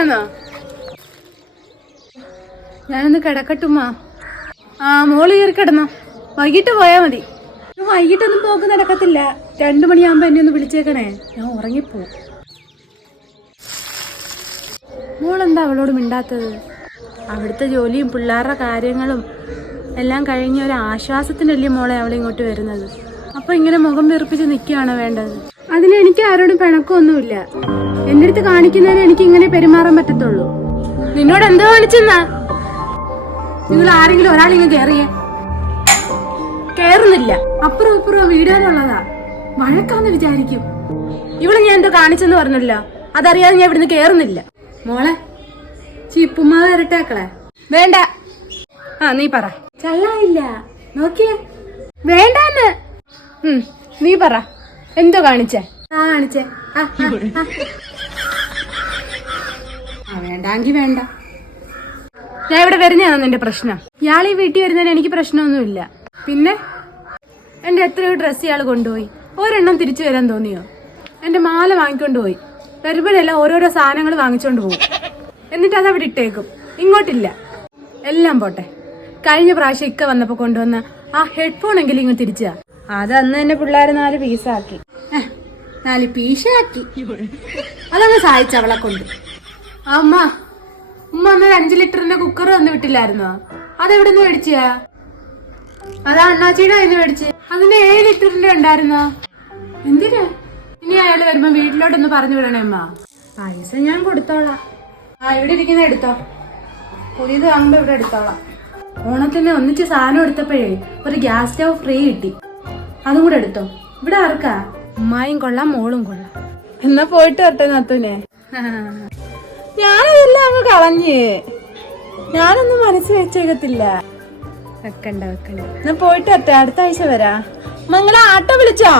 കിടക്കുകയാണോ? ഞാനൊന്ന് കിടക്കട്ടുമ്മാ. മോള് കയറി കിടന്നോ, വൈകിട്ട് പോയാ മതി. വൈകിട്ടൊന്നും പോക്ക് നടക്കത്തില്ല. 2 മണിയാകുമ്പോ എന്നെ ഒന്ന് വിളിച്ചേക്കണേ, ഞാൻ ഉറങ്ങിപ്പോ. മോളെന്താ അവളോട് മിണ്ടാത്തത്? അവിടുത്തെ ജോലിയും പിള്ളേരുടെ കാര്യങ്ങളും എല്ലാം കഴിഞ്ഞ ഒരു ആശ്വാസത്തിനല്ലേ മോളെ അവളിങ്ങോട്ട് വരുന്നത്. അപ്പൊ ഇങ്ങനെ മുഖം വീർപ്പിച്ച് നിൽക്കുകയാണോ വേണ്ടത്? അതിന് എനിക്ക് ആരോടും പിണക്കമൊന്നുമില്ല. എന്റെ അടുത്ത് കാണിക്കുന്നതിന് എനിക്ക് ഇങ്ങനെ പെരുമാറാൻ പറ്റത്തുള്ളൂ. നിന്നോട് എന്താ കാണിച്ചെന്നാ? നിങ്ങൾ ആരെങ്കിലും ഒരാളിങ്ങ് കേറുന്നില്ല. അപ്പുറം ഇപ്പുറം വീടാനുള്ളതാ, വഴക്കാന്ന് വിചാരിക്കും. ഇവിടെ ഞാൻ എന്തോ കാണിച്ചെന്ന് പറഞ്ഞല്ലോ, അതറിയാതെ ഞാൻ ഇവിടുന്ന് കേറുന്നില്ല. മോളെ ചീപ്പുമ്മാവ് ഇരട്ടാക്കളെ വേണ്ട. നീ പറ. ചള്ളായില്ല നോക്കിയേ. വേണ്ടാന്ന്. നീ പറ, എന്തോ കാണിച്ചേ? കാണിച്ചേ. വേണ്ടെങ്കി വേണ്ട. ഞാൻ ഇവിടെ വരുന്നതാണോ നിന്റെ പ്രശ്നം? ഇയാൾ ഈ വീട്ടിൽ വരുന്നതിന് എനിക്ക് പ്രശ്നമൊന്നുമില്ല. പിന്നെ എന്റെ എത്രയോ ഡ്രസ്സ് ഇയാൾ കൊണ്ടുപോയി, ഒരെണ്ണം തിരിച്ചു വരാൻ തോന്നിയോ? എന്റെ മാല വാങ്ങിക്കൊണ്ടുപോയി, വരുമ്പോഴെല്ലാം ഓരോരോ സാധനങ്ങൾ വാങ്ങിച്ചോണ്ട് പോകും, എന്നിട്ട് അത് അവിടെ ഇട്ടേക്കും. ഇങ്ങോട്ടില്ല. എല്ലാം പോട്ടെ, കഴിഞ്ഞ പ്രാവശ്യം ഇക്ക വന്നപ്പോ കൊണ്ടുവന്ന ആ ഹെഡ്ഫോൺ എങ്കിലും ഇങ്ങ് തിരിച്ചാ. അത് അന്ന് തന്നെ പിള്ളേര് 4 പീസാക്കി. 4 പീസാക്കി അതങ്ങ് സഹായിച്ച അവളെ കൊണ്ട്. ഉമ്മ അന്നൊരു 5 ലിറ്ററിന്റെ കുക്കർ തന്നു വിട്ടില്ലായിരുന്നോ? അതെവിടുന്ന് മേടിച്ചാ? അതാ അണ്ണാച്ചിയുടെ കയ്യിൽ നിന്ന് മേടിച്ച്. അതിന്റെ 7 ലിറ്ററിന്റെ ഉണ്ടായിരുന്നോ? എന്തിനാ? ഇനി അയാൾ വരുമ്പോ വീട്ടിലോട്ടൊന്ന് പറഞ്ഞു വിടണേ അമ്മ. പൈസ ഞാൻ കൊടുത്തോളാം. ഇവിടെ ഇരിക്കുന്ന എടുത്തോ, പുതിയത് വാങ്ങുമ്പോ ഇവിടെ എടുത്തോളാം. ഓണത്തിന് ഒന്നിച്ച് സാധനം എടുത്തപ്പോഴേ ഒരു ഗ്യാസ് സ്റ്റവ് ഫ്രീ കിട്ടി, അതും കൂടെ എടുത്തോ. ഇവിടെ ആർക്കാ? ഉമ്മായും കൊള്ളാം, മോളും കൊള്ളാം. എന്നാ പോയിട്ട് വരട്ടെ നാത്തൂനെ. ഞാനതെല്ലാം അങ്ങ് കളഞ്ഞ്, ഞാനൊന്നും മനസ്സ് വെച്ചേക്കത്തില്ല. വെക്കണ്ട. എന്നാ പോയിട്ട് വരട്ടെ, അടുത്ത ആഴ്ച വരാ. മംഗള ആട്ടോ വിളിച്ചോ?